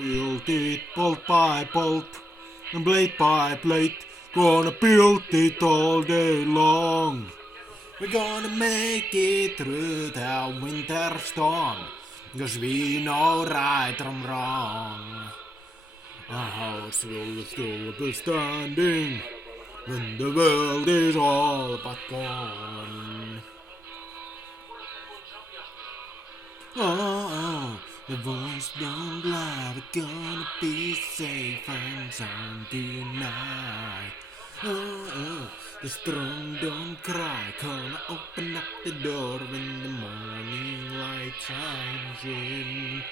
build it bolt by bolt, and blade by blade. Gonna build it all day long. We're gonna make it through the winter storm, 'cause we know right from wrong. Our house will still be standing when the world is all but gone. Oh, the voice don't lie, we're gonna be safe and sound tonight. Oh, the strong don't cry, gonna open up the door when the morning light shines in.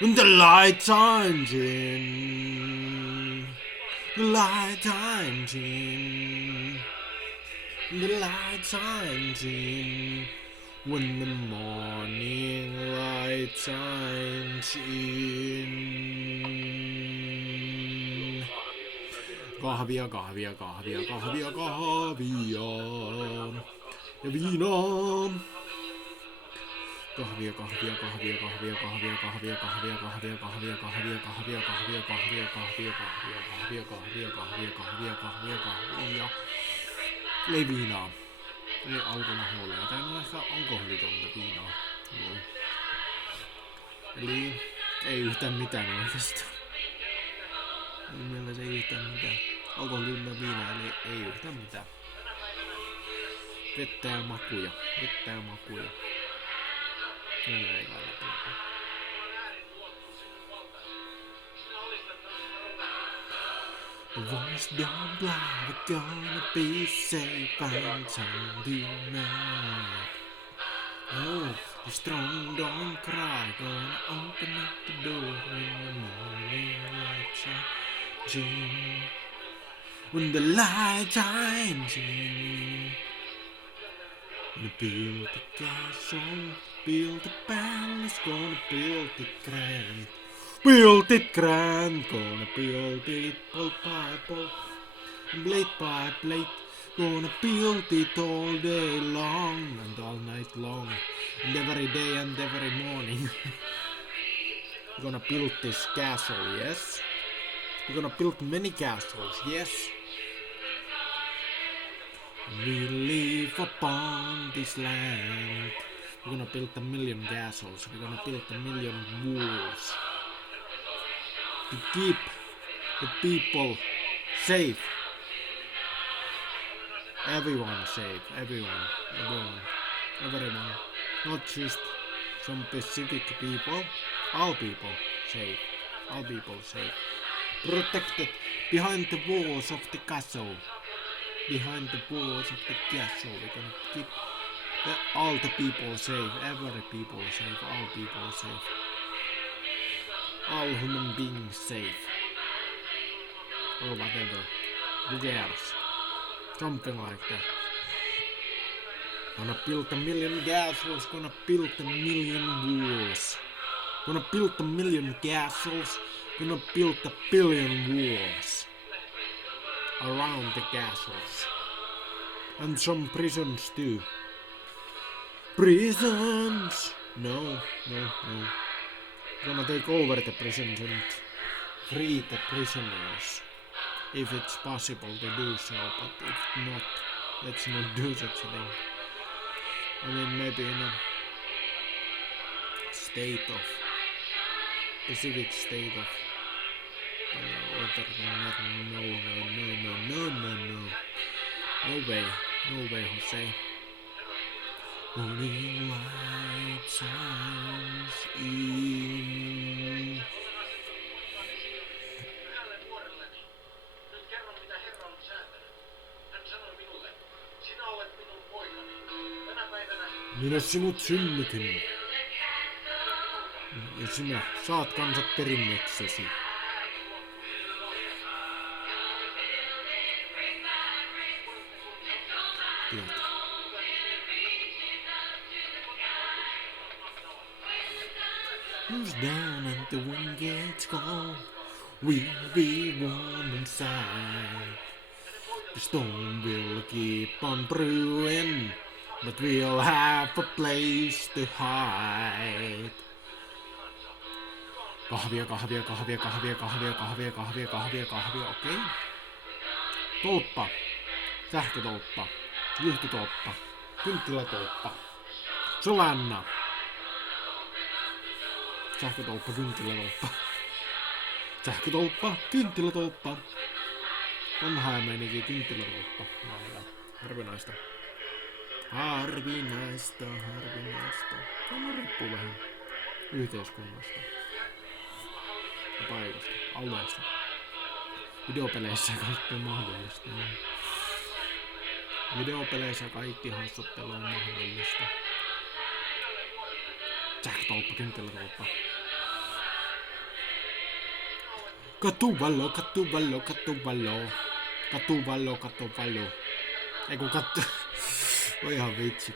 When the light shines in, the light shines in, the light shines in. When the morning light shines in. Kahvia, kahvia, kahvia, kahvia, kahvia. Ja viinaa. Kahvia, kahvia, kahvia, kahvia, kahvia, kahvia, kahvia, kahvia, kahvia, kahvia, kahvia, kahvia, kahvia, kahvia, kahvia, kahvia, kahvia, kahvia, kahvia, kahvia. Ei viinaa. Ei alkoholia. Tää on ehkä alkoholitonta viinaa. Joo. Eli ei yhtään mitään oikeastaan. Meillä se ei yhtään mitään. Alkoholitonta viinaa, eli ei yhtään mitään. Vettä ja makuja. Vettä ja makuja. Näin ei kannata. The voice don't lie, we're gonna be safe and sound tonight. Oh, the strong don't cry, gonna open up the door when the morning light shines in. When the light shines in. Gonna build the castle, build the palace, gonna build it grand. Build it grand, gonna build it bolt by bolt, blade by blade. Gonna build it all day long and all night long, and every day and every morning. We're gonna build this castle, yes? We're gonna build many castles, yes? We live upon this land. We're gonna build a million castles. We're gonna build a million walls. To keep the people safe. Everyone safe. Everyone. Not just some specific people. All people safe. All people safe. Protected behind the walls of the castle. Behind the walls of the castle. We're gonna keep all the people safe. Every people safe. All people safe. All human beings safe. Or whatever. Who cares? Something like that. Gonna build a million castles. Gonna build a million walls. Gonna build a million castles. Gonna build a billion walls. Around the castles. And some prisons too. Prisons! No. Gonna take over the prisons and free the prisoners. If it's possible to do so, but if not, let's not do such a thing. I mean, maybe in a state of specific state of order. No way, Jose. Morning light shines in. Minä sinut synnytin. Ja sinä saat kansat perinnöksesi. Tiedät. Who's down and the wind gets cold? We'll be warm inside. The storm will keep on brewing, but we'll have a place to hide. Kahvia, okei. Tolppa. Sähkötolppa. Lyhtytolppa. Kynttilätolppa. Solanna. Sähkötolppa, kynttilätolppa. Sähkötolppa, kynttilätolppa. Vanhaa meininki, kynttilätolppa. Harvinaista. Harvinaista. Tämä riippuu vähän yhteiskunnasta. Ja paikasta, alueesta. Videopeleissä kaikki on mahdollista. Videopeleissä kaikki hassuttelu on mahdollista. Sähkötolppa, kynttilätolppa. Katuvalo. Eiku Oi ihan vitsi.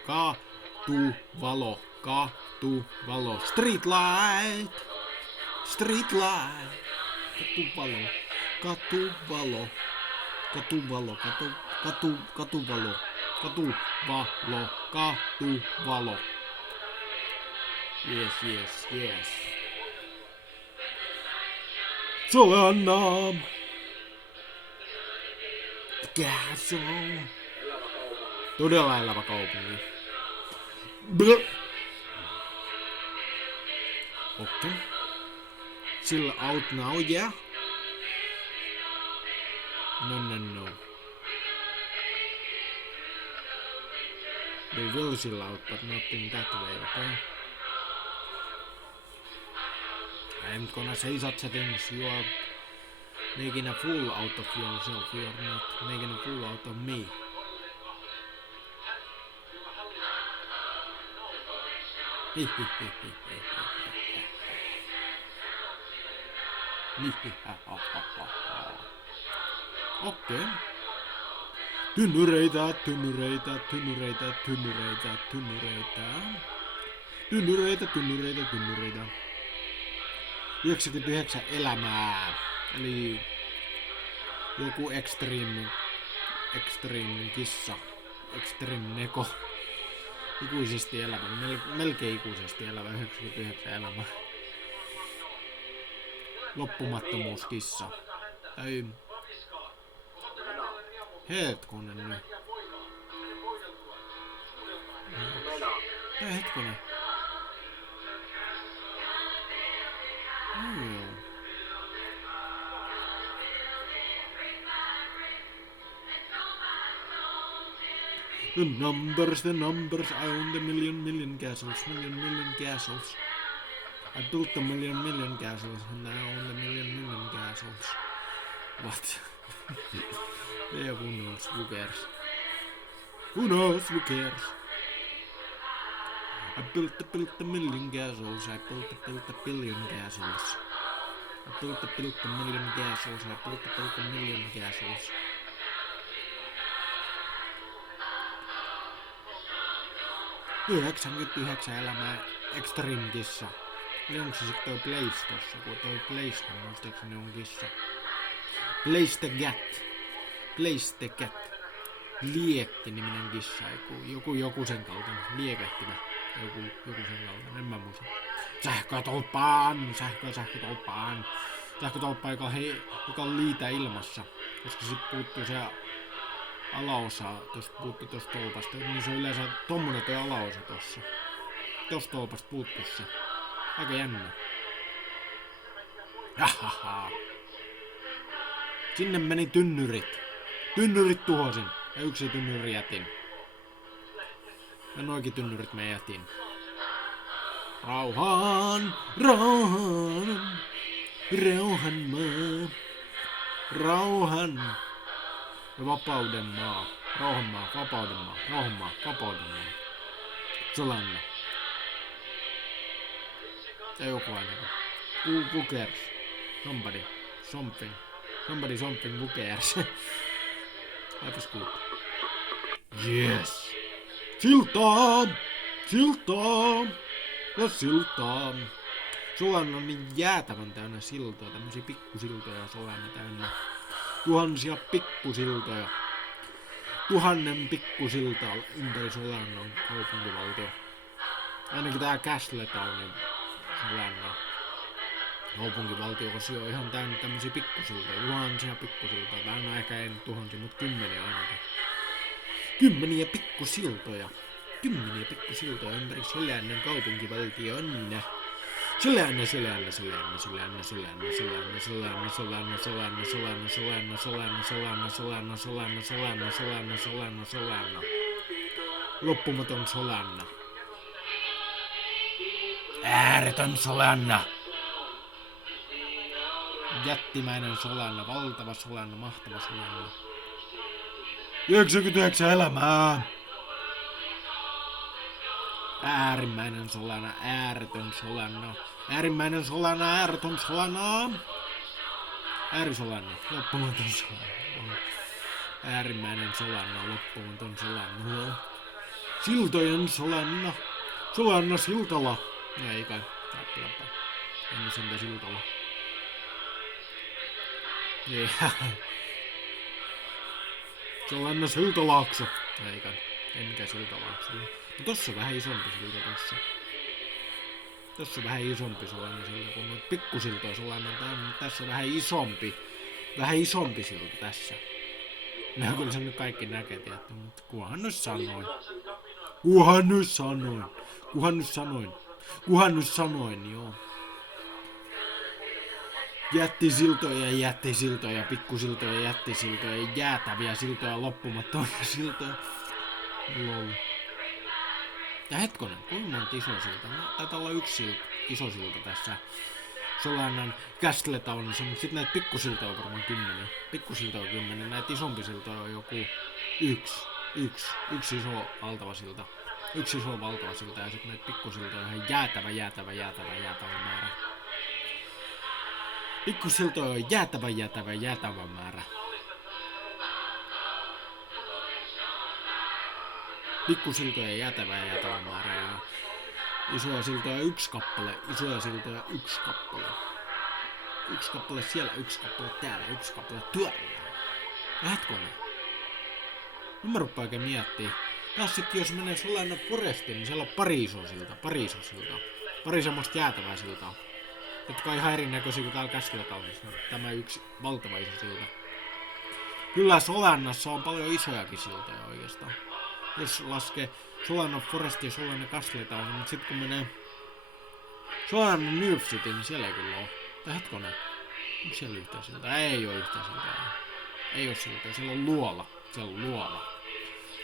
Katuvalo. Streetlight. Katuvalo. Yes. Solanna. Castle. Todella elävä kaupunki. Okay. Chill out now, yeah? No. They will chill out, but not in that way, okay? I'm gonna say such a things. You are making a fool out of yourself. You are not making a fool out of me. Okei. Tynnyreitä. 99 elämää. Eli joku extreme kissa. Extreme neko. Ikuisesti elävä. Melkein ikuisesti elävä. 99 elämää. Loppumattomuuskissa. Tai hetkonen nyt. Hetkonen. The numbers, I own the million castles, million castles. I built the million castles, and I own the million castles. What? Yeah, who knows, who cares? Who cares? I built the million castles, I built the billion castles. I built the million castles, I built the million castles. Yhdeksän elämää Extreme kissa. Eli onko se sit toi Blaze tossa, kun toi Blaze on muistaakseni on kissa. Blaze the Cat. Liekki-niminen kissa, joku sen kaltainen. Liekehtimä. Joku sen kaltainen, en mä muista. Sähkötolppaan! Sähkötolppa, joka on liitä ilmassa. Koska sit puuttuu se alaosa, tosta tolpasta. Niin se on yleensä tommonen toi alaosa tossa. Tosta tolpasta puuttuu se. Aika jännä. Jahaha. Sinne meni tynnyrit. Tynnyrit tuhosin. Ja yksi tynnyri jätin. Ja noikin tynnyrit mä jätin. Rauhan maa. Rauhan ja vapauden maa. Rauhan maa, vapauden maa. Solanna. Ja joku ainakin. Who cares? Something, who cares? Life is good. Yes! Siltaan! Solanna on niin jäätävän täynnä siltoja, tämmösiä pikkusiltoja Solanna täynnä. Tuhansia pikkusiltoja. 1000 pikkusiltaa ympäri Solannan kaupunkivaltio. Ainakin tää Castle Townin Solanna. kaupunkivaltio-osio on ihan täynnä tämmösiä pikkusiltoja, tuhansia pikkusiltoja, tai no ehkä ei nyt tuhansia, mutta kymmeniä ainakin. Kymmeniä pikkusiltoja ympäri Solännen kaupunkivaltion. Solanna. Loppumaton Solanna. Ääretön Solanna. Jättimäinen Solanna, valtava Solanna, mahtava Solanna. 99 elämää. Äärimmäinen Solanna, ääretön Solanna. Äärimmäinen Solanna, ääretön Solanna. Äärisolanna, loppumaton Solanna. Äärimmäinen Solanna, loppumaton Solanna. Siltojen Solanna. Solanna Siltala. No ei kai, läppä. En sentään Siltala. Solanna Siltalaakso. Ei kai, ei mikään Siltalaakso. No tossa on vähän isompi silta tossa. Tossa on vähän isompi Solanna silta, kun noita pikkusiltoja Solanna on, tässä on vähän isompi silta tässä. No kyllä se nyt kaikki näkee, tietty, mutta kuhan nyt sanoin, joo. Jättisiltoja, pikkusiltoja, jättisiltoja, jäätäviä siltoja, loppumattomia siltoja. Lol. Ja hetkonen, kuinka monta iso silta? No, taitaa olla yksi iso silta tässä Solannan Castle Townissa, mutta sitten näitä pikkusiltoja on varmaan 10. Pikkusiltoja on 10, näitä isompi siltoja on joku yksi iso valtava silta. Yksi iso valtava silta ja sitten näitä pikkusiltoja on ihan jäätävä määrä. Pikkusiltoja on jäätävä määrä. Pikkusiltoja jäätävä määrä ja isoja siltoja yksi kappale. Yksi kappale siellä, yksi kappale täällä, yksi kappale tuolla. Ja hetkonen. Nyt mä ruppaan oikein miettiä. Taas sit jos menee Solannan Forestiin, niin siellä on pari isoa siltaa. Pari semmoista jäätävää siltaa. Jotka on ihan erinäköisiä kuin täällä Castle-Townissa. Tämä yksi valtava iso silta. Kyllä Solannassa on paljon isojakin siltoja oikeastaan. Jos laskee Solannan Forestia ja Solannan Castle-Town, mutta sit kun menee Solannan New City, niin siellä ei kyllä oo. Tai hetkonen. Onko siellä yhtään siltaa? Ei oo yhtään siltaa. Ei oo siltaa. Siellä on luola.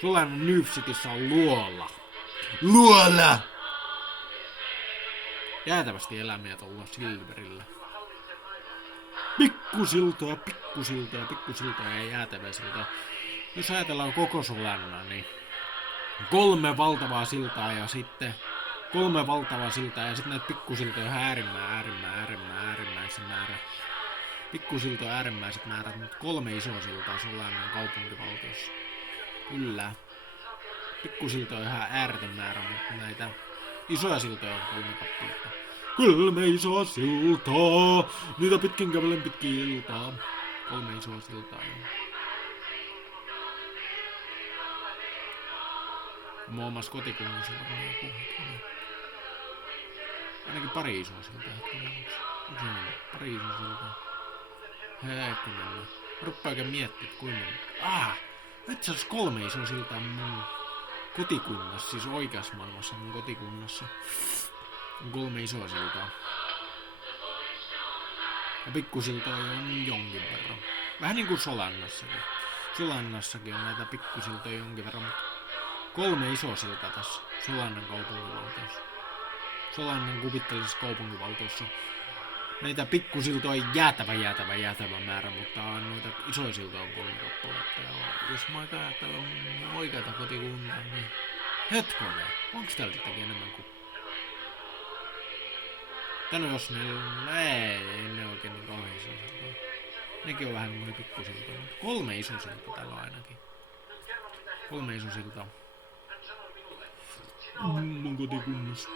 Solannan New Cityssä on luola! Jäätävästi eläimiä tuolla Silverillä. Pikkusiltoja ja jäätäviä siltoja. Jos ajatellaan koko Solanna, niin 3 valtavaa siltaa ja sitten näitä pikkusiltoja ihan äärimmäisen määrä. Pikkusiltoja äärimmäiset määrät, mutta 3 isoa siltaa Solannan kaupunkivaltiossa. Kyllä. Pikkusiltoja ihan ääretön määrä, mutta näitä isoja siltoja on 3 kappaletta. 3 isoa siltaa! Niitä pitkin kävelen pitkin iltaa. 3 isoa siltaa. Mun omassa kotikunnassa varmaan joku hetkonen. Ainakin pari isoa siltaa hetkonen. Pari isoa siltaa. Hetkonen. Ruppaa oikein miettiä, kuinka itse asiassa 3 isoa siltaa mun kotikunnassa, siis oikeassa maailmassa mun kotikunnassa. On 3 isoa siltaa. Ja pikkusiltoja on jonkin verran. Vähän niin kuin Solannassakin. Solannassakin on näitä pikkusiltoja jonkin verran, mutta 3 isoa siltaa tässä Solannan kaupunkivaltiossa. Solannan kuvitteellisessa kaupunkivaltiossa. Näitä pikkusiltoja on jäätävä määrä, mutta noita isoja siltoja on 3 kappaletta. Ja jos mä ajattelen oikeata kotikuntaa, niin hetkonen, onks täällä jotakin enemmän kuin... Tän on jos ei ne oikein niin kauhean isoja siltoja. Nekin on vähän semmoinen pikkusiltoja, mutta 3 isoa siltaa täällä on ainakin. 3 isoa siltaa. Mun kotikunnassa.